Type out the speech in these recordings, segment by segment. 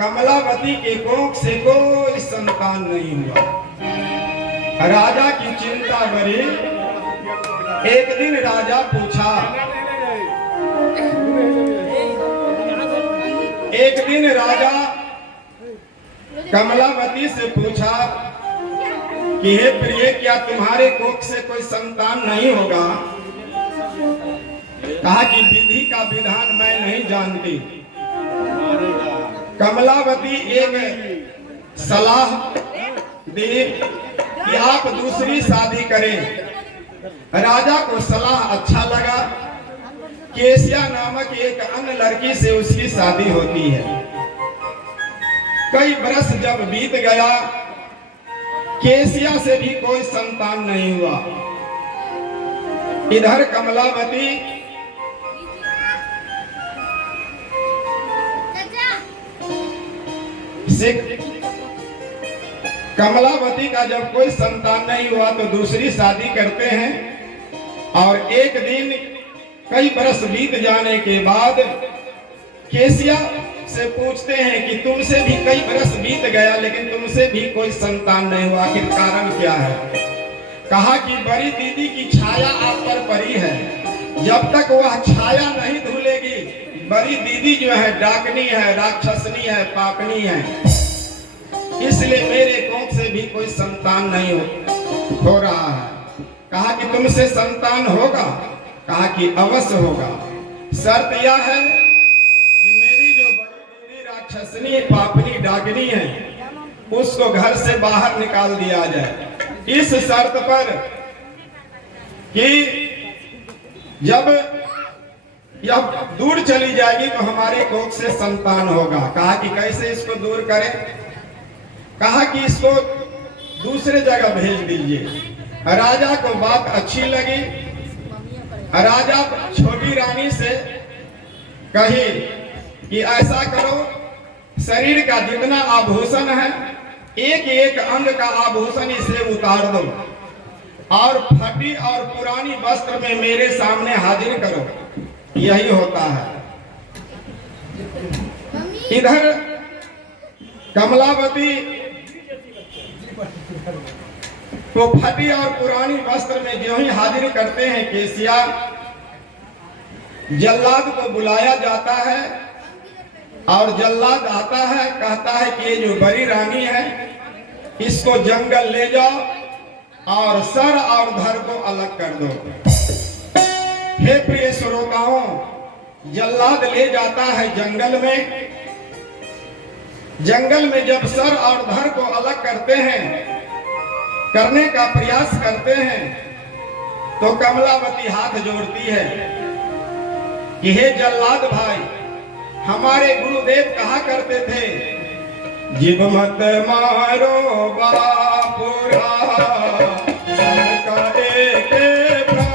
कमलावती के कोख से कोई संतान नहीं हुआ। राजा की चिंता बढ़ी। एक दिन राजा पूछा, एक दिन राजा कमलावती से पूछा कि हे प्रिय, क्या तुम्हारे कोख से कोई संतान नहीं होगा? कहा कि विधि का विधान मैं नहीं जानती। कमलावती एक सलाह दी कि आप दूसरी शादी करें। राजा को सलाह अच्छा लगा। केसिया नामक एक अन्य लड़की से उसकी शादी होती है। कई बरस जब बीत गया, केसिया से भी कोई संतान नहीं हुआ। इधर कमलावती कमलावती का जब कोई संतान नहीं हुआ तो दूसरी शादी करते हैं। और एक दिन कई बरस बीत जाने के बाद केसिया से पूछते हैं कि तुमसे भी कई बरस बीत गया लेकिन तुमसे भी कोई संतान नहीं हुआ, आखिर कारण क्या है? कहा कि बड़ी दीदी की छाया आप पर पड़ी है, जब तक वह छाया नहीं धुलेगी, बड़ी दीदी जो है डाकनी है, राक्षसनी है, पापनी है, इसलिए मेरे कोख से भी कोई संतान नहीं हो रहा है। कहा कि तुमसे संतान होगा? कहा कि अवश्य होगा। शर्त यह है कि मेरी जो बड़ी दीदी राक्षसनी, पापनी, डाकनी है, उसको घर से बाहर निकाल दिया जाए। इस शर्त पर कि जब यह दूर चली जाएगी तो हमारे कोख से संतान होगा। कहा कि कैसे इसको दूर करें? कहा कि इसको दूसरे जगह भेज दीजिए। राजा को बात अच्छी लगी। राजा छोटी रानी से कही कि ऐसा करो, शरीर का जितना आभूषण है, एक एक अंग का आभूषण इसे उतार दो और फटी और पुरानी वस्त्र में मेरे सामने हाजिर करो। यही होता है। इधर कमलावती को फटी और पुरानी वस्त्र में जो ही हाजिर करते हैं केसिया, जल्लाद को बुलाया जाता है और जल्लाद आता है, कहता है कि ये जो बड़ी रानी है इसको जंगल ले जाओ और सर और धड़ को अलग कर दो। हे प्रिय श्रोताओं, जल्लाद ले जाता है जंगल में। जंगल में जब सर और धड़ को अलग करते हैं, करने का प्रयास करते हैं, तो कमलावती हाथ जोड़ती है कि हे जल्लाद भाई, हमारे गुरुदेव कहा करते थे, जीव मत मारो बापुरा, सबका एक प्राण।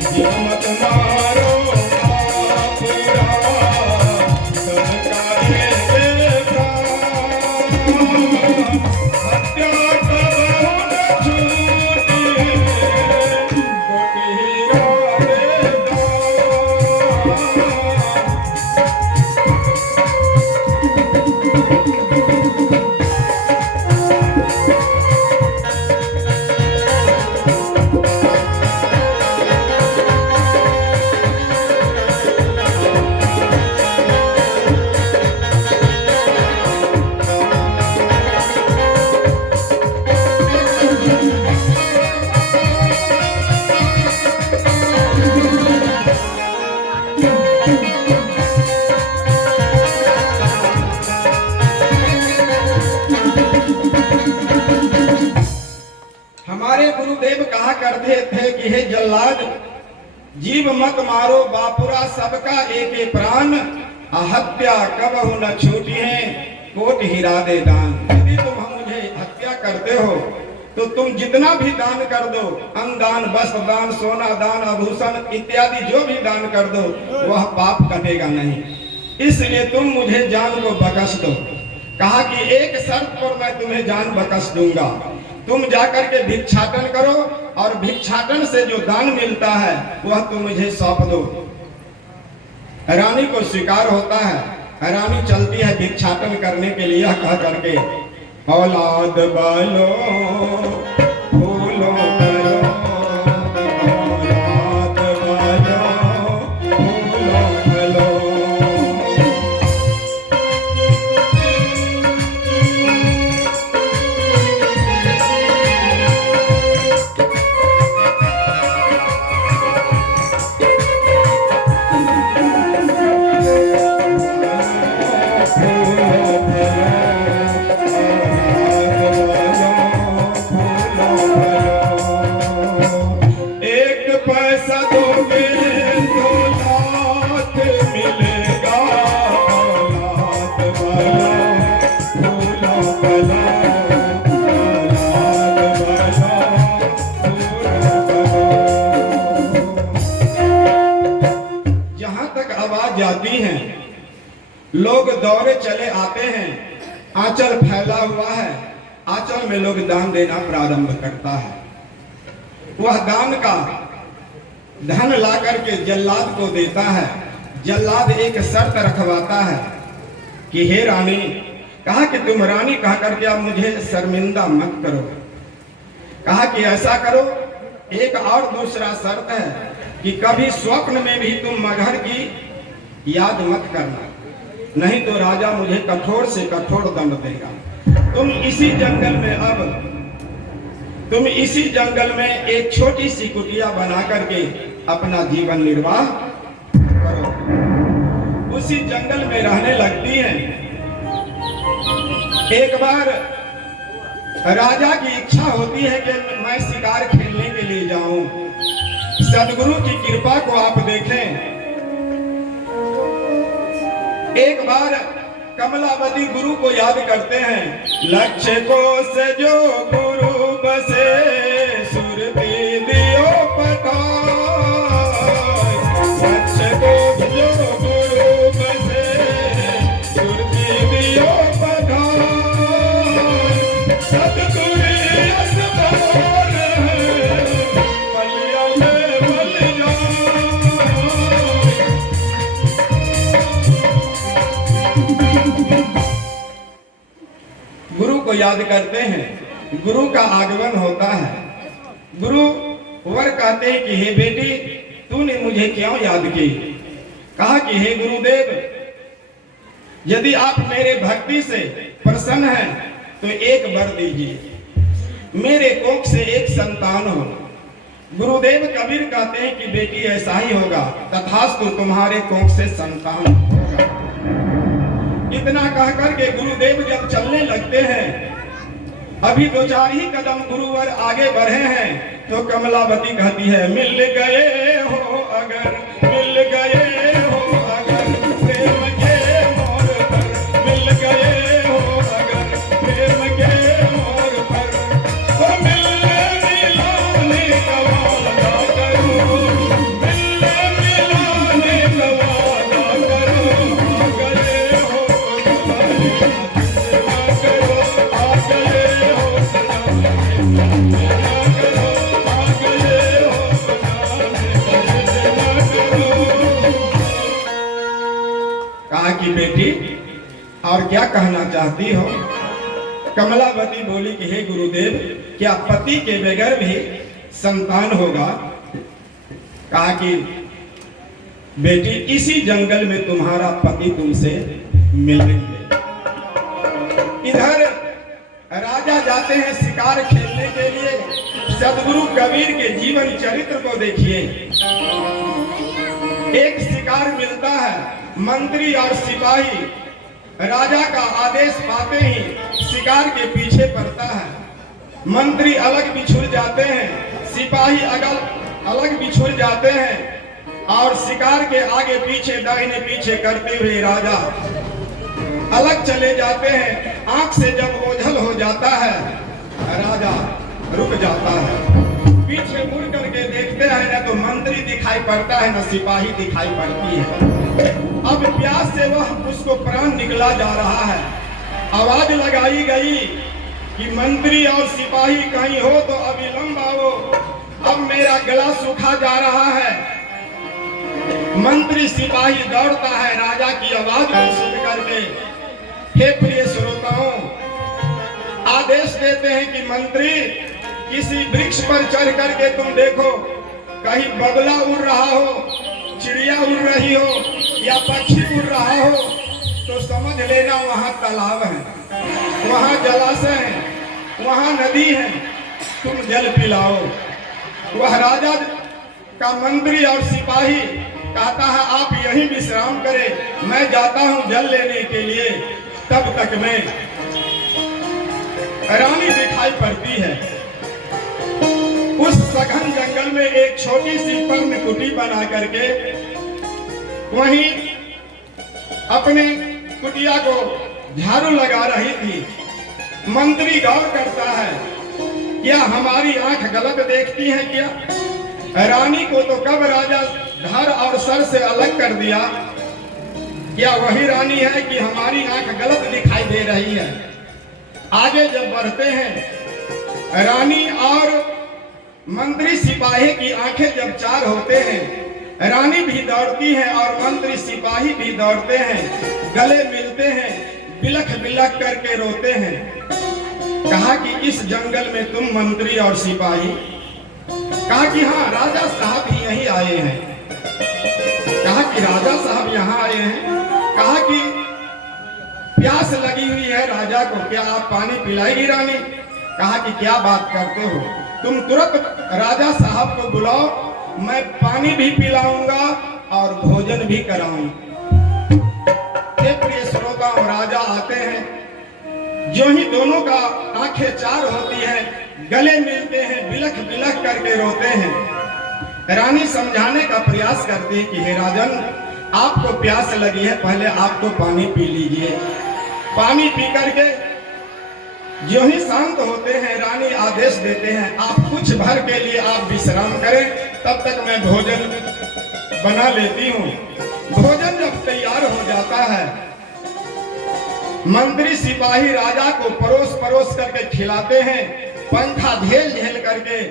जीव मत मारो बापुरा, सबका एक प्राण। हत्या कबहु न छूटी, कोटिया रे दान। हमारे गुरुदेव कहा करते थे कि हे जल्लाद, जीव मत मारो बापुरा, सबका एक प्राण। हत्या कबहु न छूटी है, कोट हीरा दे दान। यदि तुम मुझे हत्या करते हो तो तुम जितना भी दान कर दो, अन्नदान, वस्त्र दान, सोना दान, आभूषण इत्यादि जो भी दान कर दो, वह पाप कटेगा नहीं। इसलिए तुम मुझे जान को बख्श दो। कहा कि एक शर्त पर मैं तुम्हें जान बख्श दूंगा, तुम जाकर के भिक्षाटन करो और भिक्षाटन से जो दान मिलता है वह तुम मुझे सौंप दो। रानी को स्वीकार होता है। रानी चलती है भिक्षाटन करने के लिए, कह करके औलाद बालो फूलो करो, औलाद बालो फूलो करो। जाती हैं, लोग दौड़े चले आते हैं, आंचल फैला हुआ है, आंचल में लोग दान देना प्रारंभ करता है। वह दान का धन ला करके जल्लाद को देता है। जल्लाद एक शर्त रखवाता है कि हे रानी, कहा कि तुम रानी कहा करके अब मुझे शर्मिंदा मत करो, कहा कि ऐसा करो, एक और दूसरा शर्त है कि कभी स्वप्न में भी तुम मगहर की याद मत करना, नहीं तो राजा मुझे कठोर से कठोर दंड देगा। तुम इसी जंगल में एक छोटी सी कुटिया बना करके अपना जीवन निर्वाह करो। उसी जंगल में रहने लगती हैं। एक बार राजा की इच्छा होती है कि मैं शिकार खेलने के लिए जाऊं। सदगुरु की कृपा को आप देखें, एक बार कमलावती गुरु को याद करते हैं। लक्ष्य को से जो गुरु बसे, सुरती दियो पठाय। लक्ष्य को जो गुरु बसे, सुरती दियो पठाय। सतगुरु असबार है, पलिया में पलिया। गुरु को याद करते हैं, गुरु का आगमन होता है। गुरु वर कहते हैं कि हे बेटी, तूने मुझे क्यों याद की? कहा कि हे गुरुदेव, यदि आप मेरे भक्ति से प्रसन्न हैं तो एक वर दीजिए, मेरे कोख से एक संतान हो। गुरुदेव कबीर कहते हैं कि बेटी ऐसा ही होगा, तथास्तु तुम्हारे कोख से संतान होगा। इतना कह करके गुरुदेव जब चलने लगते हैं, अभी 2-4 ही कदम गुरुवर आगे बढ़े हैं तो कमलावती कहती है, मिल गए हो अगर, मिल गए हो अगर प्रेम के मोर पर, मिल गए हो अगर प्रेम के मोर पर, ओ मिलने मिलाने का वादा करो, मिलने मिलाने का वादा करो। आ गए हो कहा कि बेटी और क्या कहना चाहती हो? कमलावती बोली कि हे गुरुदेव, क्या पति के बगैर भी संतान होगा? कहा कि बेटी, इसी जंगल में तुम्हारा पति तुमसे मिलेंगे। इधर राजा जाते हैं शिकार खेलने के लिए। सदगुरु कबीर के जीवन चरित्र को देखिए। एक शिकार मिलता है, मंत्री और सिपाही राजा का आदेश पाते ही शिकार के पीछे पड़ता है। मंत्री अलग बिछुड़ जाते हैं, सिपाही अलग बिछुड़ जाते हैं और शिकार के आगे पीछे दाहिने पीछे करते हुए राजा अलग चले जाते हैं। आंख से जब ओझल हो जाता है, राजा रुक जाता है, पीछे मुड़ करके देखते हैं, न तो मंत्री दिखाई पड़ता है न सिपाही दिखाई पड़ती है। अब प्यास से वह उसको प्राण निकला जा रहा है। आवाज लगाई गई कि मंत्री और सिपाही कहीं हो तो अविलंब आओ, अब मेरा गला सूखा जा रहा है। मंत्री सिपाही दौड़ता है, राजा की आवाज को सुन लिए हे प्रिय श्रोताओं, आदेश देते हैं कि मंत्री किसी वृक्ष पर चढ़ करके तुम देखो, कहीं बगुला उड़ रहा हो, चिड़िया उड़ रही हो या पक्षी उड़ रहा हो तो समझ लेना वहां तालाब है, वहां जलाशय है, वहां नदी है, तुम जल पिलाओ। वह राजा का मंत्री और सिपाही कहता है आप यहीं विश्राम करें, मैं जाता हूं जल लेने के लिए। तब तक में रानी दिखाई पड़ती है। उस सघन जंगल में एक छोटी सी पर्ण कुटी बना करके वहीं अपने कुटिया को झाड़ू लगा रही थी। मंत्री गौर करता है, क्या हमारी आंख गलत देखती है क्या? रानी को तो कब राजा धड़ और सर से अलग कर दिया, क्या वही रानी है कि हमारी आंख गलत दिखाई दे रही है? आगे जब बढ़ते हैं, रानी और मंत्री सिपाही की आंखें जब चार होते हैं, रानी भी दौड़ती है और मंत्री सिपाही भी दौड़ते हैं, गले मिलते हैं, बिलख बिलख करके रोते हैं। कहा कि इस जंगल में तुम मंत्री और सिपाही? कहा कि हाँ, राजा साहब ही यहीं आए हैं। कहा कि राजा साहब यहाँ आए हैं? कहा कि प्यास लगी हुई है राजा को, क्या आप पानी पिलाएगी रानी? कहा कि क्या बात करते हो, तुम तुरंत राजा साहब को बुलाओ, मैं पानी भी पिलाऊंगा और भोजन भी कराऊंगा। प्रिय श्रोता, राजा आते हैं, जो ही दोनों का आंखें चार होती हैं, गले मिलते हैं, बिलख बिलख करके रोते हैं। रानी समझाने का प्रयास करती है कि हे राजन, आपको प्यास लगी है, पहले आप तो पानी पी लीजिए। पानी पी करके जो ही शांत होते हैं, रानी आदेश देते हैं आप कुछ भर के लिए आप विश्राम करें, तब तक मैं भोजन बना लेती हूँ। भोजन जब तैयार हो जाता है, मंत्री सिपाही राजा को परोस परोस करके खिलाते हैं, पंखा झेल झेल करके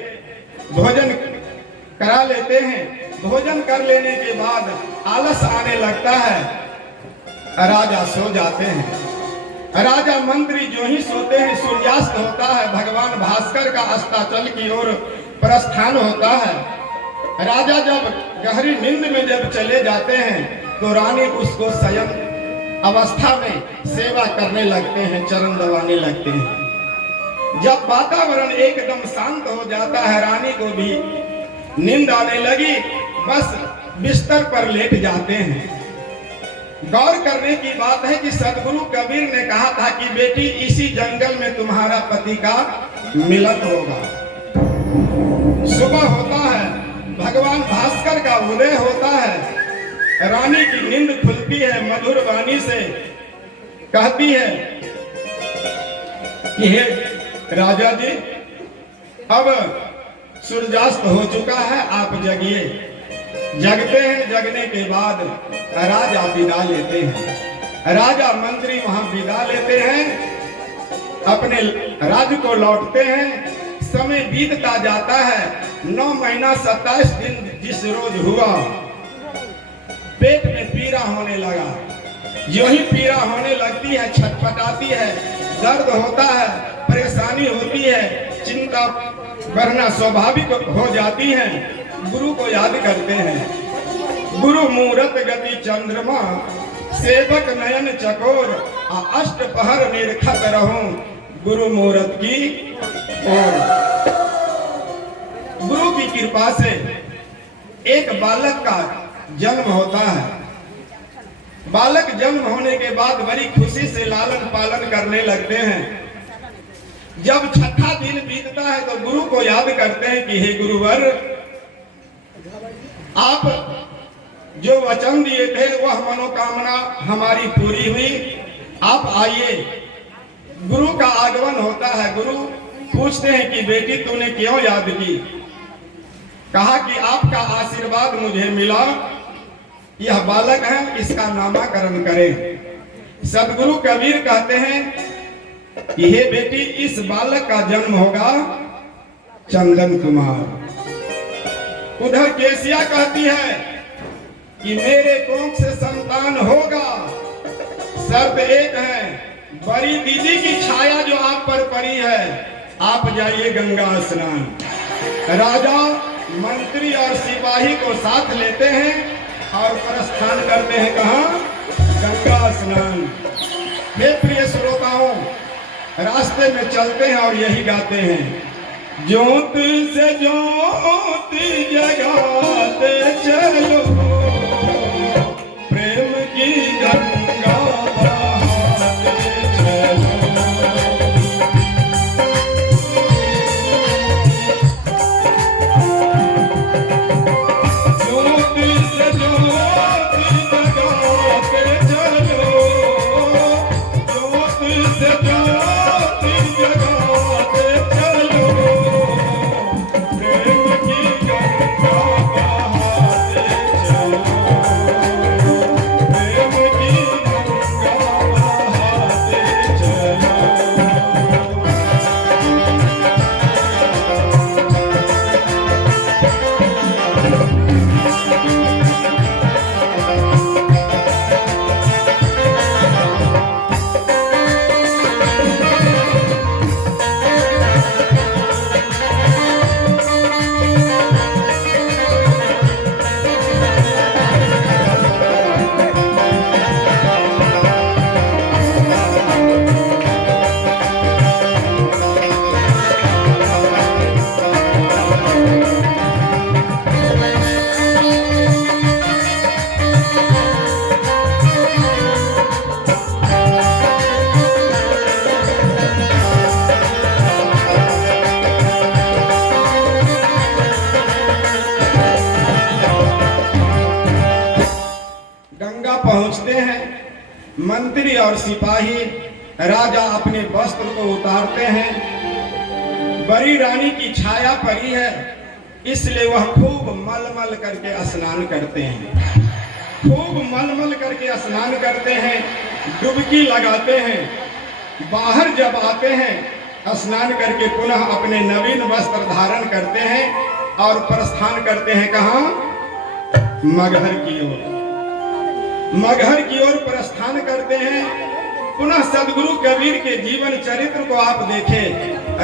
भोजन करा लेते हैं। भोजन कर लेने के बाद आलस आने लगता है, राजा सो जाते हैं। राजा मंत्री जो ही सोते हैं, सूर्यास्त होता है, भगवान भास्कर का अस्ताचल की ओर प्रस्थान होता है। राजा जब गहरी नींद में जब चले जाते हैं तो रानी उसको शयन अवस्था में सेवा करने लगते हैं, चरण दबाने लगते हैं। जब वातावरण एकदम शांत हो जाता है, रानी को भी नींद आने लगी, बस बिस्तर पर लेट जाते हैं। गौर करने की बात है कि सदगुरु कबीर ने कहा था कि बेटी इसी जंगल में तुम्हारा पति का मिलन होगा। सुबह होता है, भगवान भास्कर का उदय होता है, रानी की नींद खुलती है, मधुर वाणी से कहती है कि हे राजा जी, अब सूर्यास्त हो चुका है, आप जगिए। जगते हैं, जगने के बाद राजा विदा लेते हैं। राजा मंत्री वहां विदा लेते हैं, अपने राज्य को लौटते हैं। समय बीतता जाता है, 9 महीना 27 दिन जिस रोज हुआ, पेट में पीड़ा होने लगा। जो ही पीड़ा होने लगती है, छटपटाती है, दर्द होता है, परेशानी होती है, चिंता बढ़ना स्वाभाविक हो जाती है। गुरु को याद करते हैं। गुरु मूरत गति चंद्रमा, सेवक नयन चकोर, अष्ट पहर निरखत रहूं गुरु मूरत की ओर। गुरु की कृपा से एक बालक का जन्म होता है। बालक जन्म होने के बाद बड़ी खुशी से लालन पालन करने लगते हैं। जब छठा दिन बीतता है तो गुरु को याद करते हैं कि हे गुरुवर, आप जो वचन दिए थे वह मनोकामना हमारी पूरी हुई, आप आइए। गुरु का आगमन होता है। गुरु पूछते हैं कि बेटी तूने क्यों याद की? कहा कि आपका आशीर्वाद मुझे मिला, यह बालक है, इसका नामकरण करें। सदगुरु कबीर कहते हैं कि हे बेटी, इस बालक का जन्म होगा चंदन कुमार। उधर केसिया कहती है कि मेरे कोख से संतान होगा, शर्त एक है, बड़ी दीदी की छाया जो आप पर पड़ी है, आप जाइए गंगा स्नान। राजा मंत्री और सिपाही को साथ लेते हैं और प्रस्थान करते हैं कहाँ? गंगा स्नान। हे प्रिय श्रोताओं, रास्ते में चलते हैं और यही गाते हैं, ज्योत से ज्योत जगाते चलो, प्रेम की गंगा बहाते चलो। पहुंचते हैं, मंत्री और सिपाही, राजा अपने वस्त्र को उतारते हैं। बड़ी रानी की छाया पड़ी है, इसलिए वह खूब मलमल करके स्नान करते हैं, खूब मलमल करके स्नान करते हैं, डुबकी लगाते हैं। बाहर जब आते हैं स्नान करके पुनः अपने नवीन वस्त्र धारण करते हैं और प्रस्थान करते हैं कहाँ? मगहर की ओर। मगहर की ओर प्रस्थान करते हैं। पुनः सदगुरु कबीर के जीवन चरित्र को आप देखें।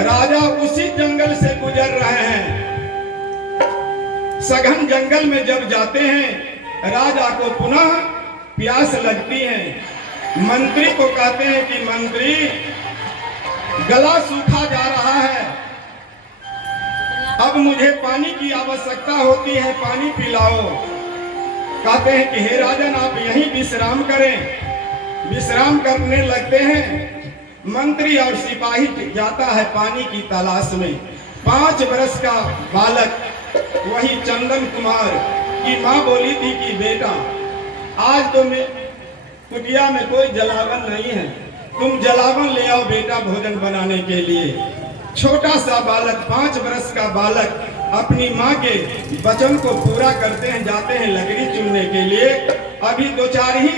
राजा उसी जंगल से गुजर रहे हैं। सघन जंगल में जब जाते हैं, राजा को पुनः प्यास लगती है। मंत्री को कहते हैं कि मंत्री, गला सूखा जा रहा है, अब मुझे पानी की आवश्यकता होती है, पानी पिलाओ। कहते हैं कि हे राजन, आप यहीं विश्राम करें। विश्राम करने लगते हैं। मंत्री और सिपाही जाता है पानी की तलाश में। 5 वर्ष का बालक, वही चंदन कुमार की माँ बोली थी कि बेटा, आज तो मैं कुटिया में कोई जलावन नहीं है, तुम जलावन ले आओ बेटा भोजन बनाने के लिए। छोटा सा बालक, 5 वर्ष का बालक अपनी माँ के वचन को पूरा करते हैं, जाते हैं लकड़ी चुनने के लिए। अभी 2-4 ही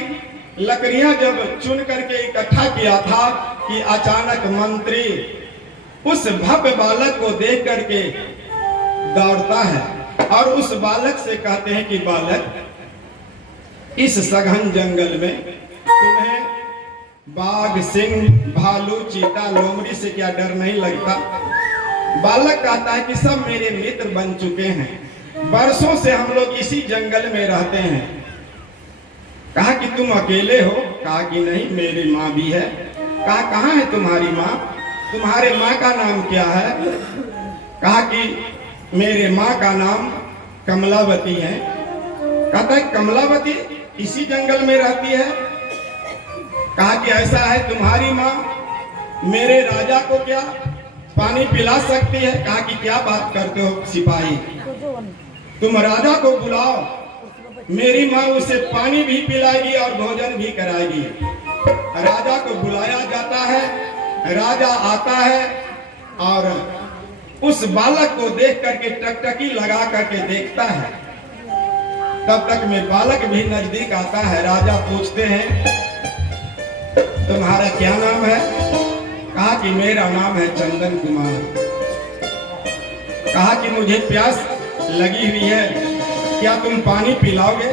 लकड़ियां जब चुन करके इकट्ठा किया था कि अचानक मंत्री उस भव्य बालक को देख करके दौड़ता है और उस बालक से कहते हैं कि बालक, इस सघन जंगल में तुम्हें बाघ, सिंह, भालू, चीता, लोमड़ी से क्या डर नहीं लगता? बालक कहता है कि सब मेरे मित्र बन चुके हैं, वर्षों से हम लोग इसी जंगल में रहते हैं। कहा कि तुम अकेले हो? कहा कि नहीं, मेरी माँ भी है। कहा कहाँ है तुम्हारी माँ? तुम्हारे माँ का नाम क्या है? कहा कि मेरे माँ का नाम कमलावती है। कहता है कमलावती इसी जंगल में रहती है? कहा कि ऐसा है, तुम्हारी माँ मेरे राजा को क्या पानी पिला सकती है? कहा कि क्या बात करते हो सिपाही, तुम राजा को बुलाओ, मेरी माँ उसे पानी भी पिलाएगी और भोजन भी कराएगी। राजा को बुलाया जाता है। राजा आता है और उस बालक को देख करके टकटकी लगा करके देखता है। तब तक में बालक भी नजदीक आता है। राजा पूछते हैं तुम्हारा क्या नाम है? कहा कि मेरा नाम है चंदन कुमार। कहा कि मुझे प्यास लगी हुई है, क्या तुम पानी पिलाओगे?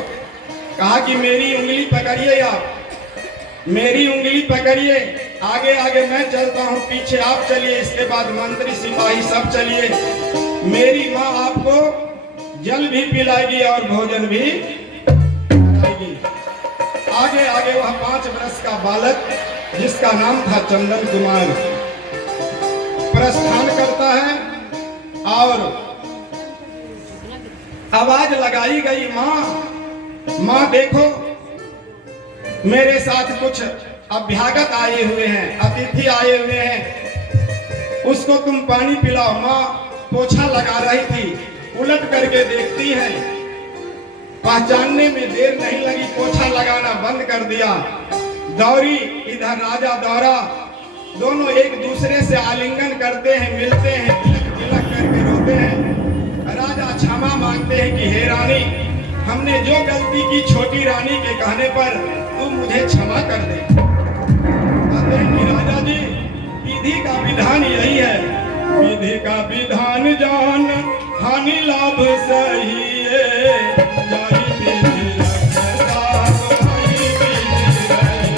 कहा कि मेरी उंगली पकड़िए आप, मेरी उंगली पकड़िए, आगे आगे मैं चलता हूँ, पीछे आप चलिए, इसके बाद मंत्री सिपाही सब चलिए। मेरी माँ आपको जल भी पिलाएगी और भोजन भी कराएगी। आगे आगे वह 5 वर्ष का बालक जिसका नाम था चंदन कुमार प्रस्थान करता है और आवाज लगाई गई, माँ देखो मेरे साथ कुछ अभ्यागत आए हुए हैं, अतिथि आए हुए हैं, उसको तुम पानी पिलाओ। माँ पोछा लगा रही थी, उलट करके देखती है, पहचानने में देर नहीं लगी, पोछा लगाना बंद कर दिया। दौड़ी, इधर राजा दौड़ा, दोनों एक दूसरे से आलिंगन करते हैं, मिलते हैं, तिलक तिलक करके रोते हैं। राजा क्षमा मांगते हैं कि हे रानी, हमने जो गलती की छोटी रानी के कहने पर तू मुझे क्षमा कर दे। कहते हैं कि राजा जी, विधि का विधान यही है, विधि का विधान जान हानि लाभ सही है, जाहि विधि रखता भाई विधि रही।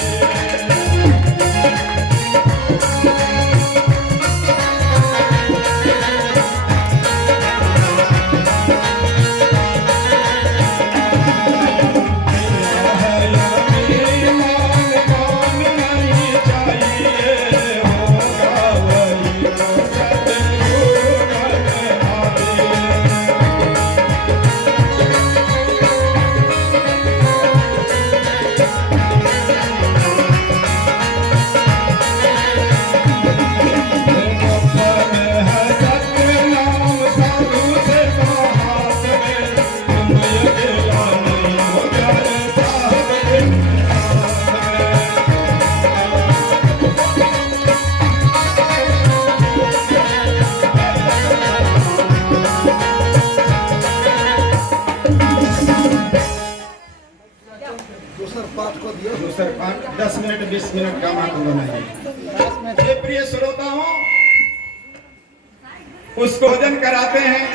दूसर पाठ 10 मिनट 20 मिनट का मात्र बनाइए। प्रिय श्रोताओं, उसको भोजन कराते हैं,